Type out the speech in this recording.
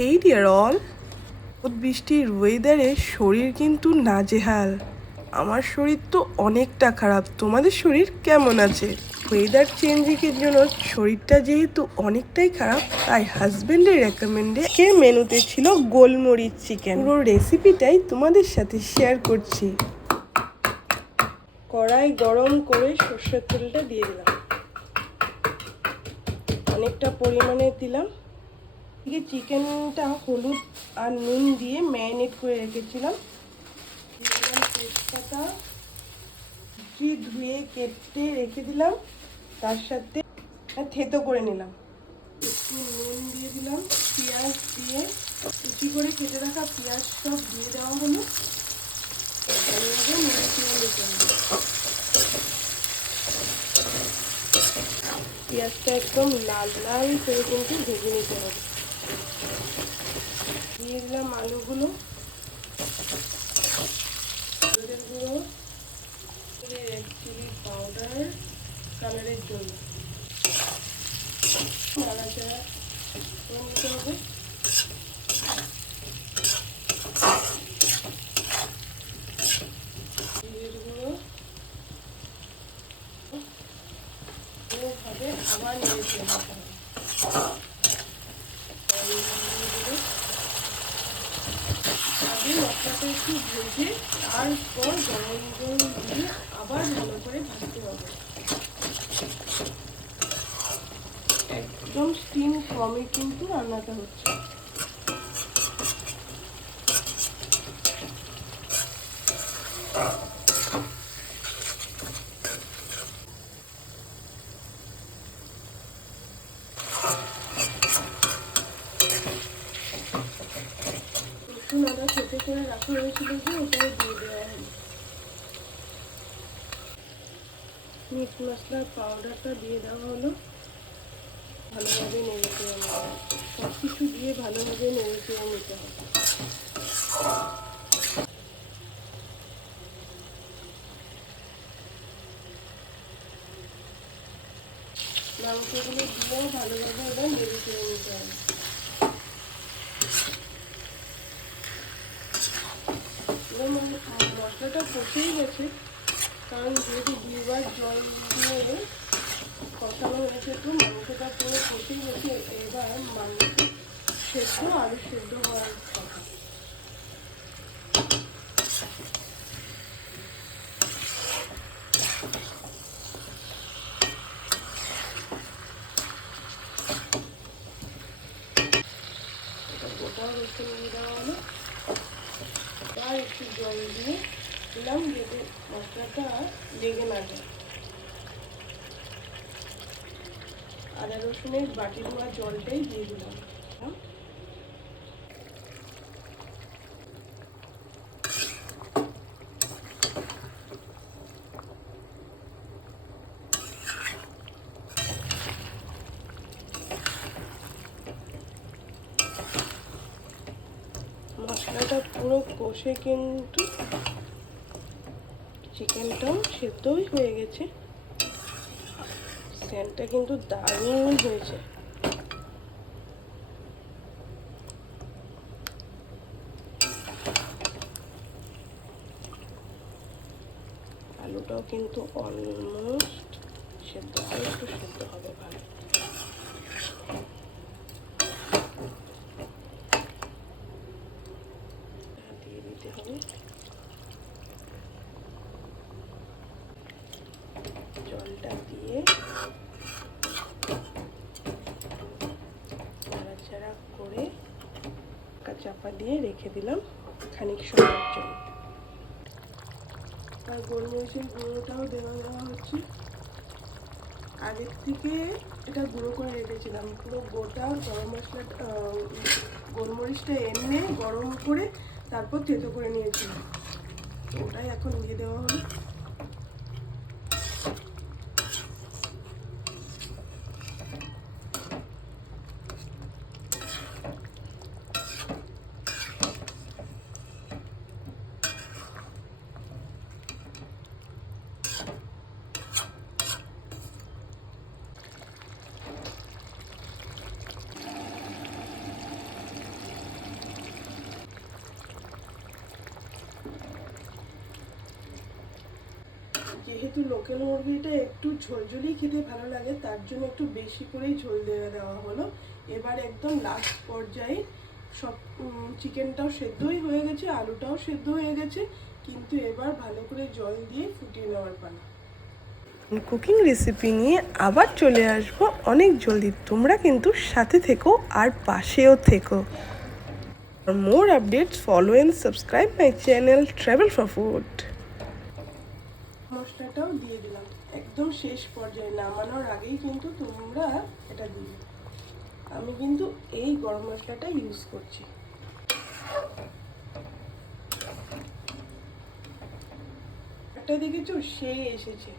হেই deer all, বৃষ্টির ওয়েদারে শরীর কিন্তু নাজেহাল। আমার শরীর তো অনেকটা খারাপ। তোমাদের শরীর কেমন আছে? ওয়েদার চেঞ্জিংয়ের জন্য শরীরটা যেহেতু অনেকটাই খারাপ, তাই হাজবেন্ডের রেকমেন্ডে মেনুতে ছিল গোলমরিচ চিকেন। পুরো রেসিপিটাই তোমাদের সাথে শেয়ার করছি। কড়াই গরম করে সর্ষের তেলটা দিয়ে দিলাম, অনেকটা পরিমাণে দিলাম। চিকেনটা হলুদ আর নুন দিয়ে ম্যারিনেট করে রেখেছিলাম। তেজপাতা ধুয়ে কেটে রেখে দিলাম, তার সাথে থেতো করে নিলাম। একটু নুন দিয়ে দিলাম, পেঁয়াজ দিয়ে কুচি করে কেটে রাখা পেঁয়াজ সব দিয়ে দেওয়া হলো। পেঁয়াজটা একদম লাল লাল করে কিন্তু ভেজে নিতে হবে। দিয়ে দিলাম আলুগুলো, হলুদের গুঁড়ো, রেড চিলি পাউডার কালারের জন্য, নাড়াচাড়া করে নিতে হবে। জিরের গুঁড়ো ভাবে আবার নেড়ে চেড়ে নিতে হবে। আগে মশলাটা একটু ভেজে তারপর গরম জল দিয়ে আবার ভালো করে ভাজতে হবে। একদম স্টিম কমে কিন্তু রান্নাটা হচ্ছে। রসুন আদা থেতে করে রাখা হয়েছিল যে ওটাও দিয়ে দেওয়া হলো। মিট মশলার পাউডারটা দিয়ে দেওয়া হলো। ভালোভাবে নেড়ে চেড়ে নিতে হবে, সব কিছু দিয়ে ভালোভাবে নেড়ে চেড়ে নিতে হবে। মাংসগুলো দিয়েও ভালোভাবে এবার নেড়ে চেড়ে নিতে হবে। মশলাটা কষেই গেছে, কারণ যেহেতু দুইবার জল দিয়ে কষানো হয়েছে, তো মাংসটা পুরো কষেই গেছে। এবার মাংস সেদ্ধ আরও সেদ্ধ হওয়ার কথা। গোটা রসুন দিয়ে দেওয়া হলো, আর একটু জল দিয়ে দিলাম যাতে মশলাটা লেগে না যায়। আদা রসুনের বাটি ধোয়া জলটাই দিয়ে দিলাম। মশলাটা পুরো কষে কিন্তু চিকেনটাও সেদ্ধই হয়ে গেছে। সেন্টটা কিন্তু দারুণ হয়েছে। আলুটাও কিন্তু অলমোস্ট সেদ্ধ, আর একটু সেদ্ধ হবে ভালো। দিয়ে দিতে হবে জলটা দিয়ে নাড়াচাড়া করে চাপা দিয়ে রেখে দিলাম খানিক সময়ের জন্য। আর গোলমরিচের গুঁড়োটাও দেওয়া হচ্ছে। আগের থেকে এটা গুঁড়ো করে রেখেছিলাম, পুরো গোটা গরম মশলাটা গোলমরিচটা এনে গরম করে তারপর থেতো করে নিয়েছিলাম, ওটাই এখন দিয়ে দেওয়া হলো। যেহেতু লোকাল মুরগিটা একটু ঝোলঝোলই খেতে ভালো লাগে, তার জন্য একটু বেশি করেই ঝোল দেওয়া হলো। এবার একদম লাস্ট পর্যায়ে সব চিকেনটাও সেদ্ধই হয়ে গেছে, আলুটাও সেদ্ধ হয়ে গেছে, কিন্তু এবার ভালো করে জল দিয়ে ফুটিয়ে নেওয়ার পালা। কুকিং রেসিপি নিয়ে আবার চলে আসবো অনেক জলদি, তোমরা কিন্তু সাথে থেকো আর পাশেও থেকো। For more updates, follow and subscribe my channel Travel for Food. মশলাটাও দিয়ে দিলাম একদম শেষ পর্যায়ে, নামানোর আগেই কিন্তু তোমরা এটা দিবে। আমি কিন্তু এই গরম মশলাটা ইউজ করছি। একটা দেখেছো সেই এসেছে।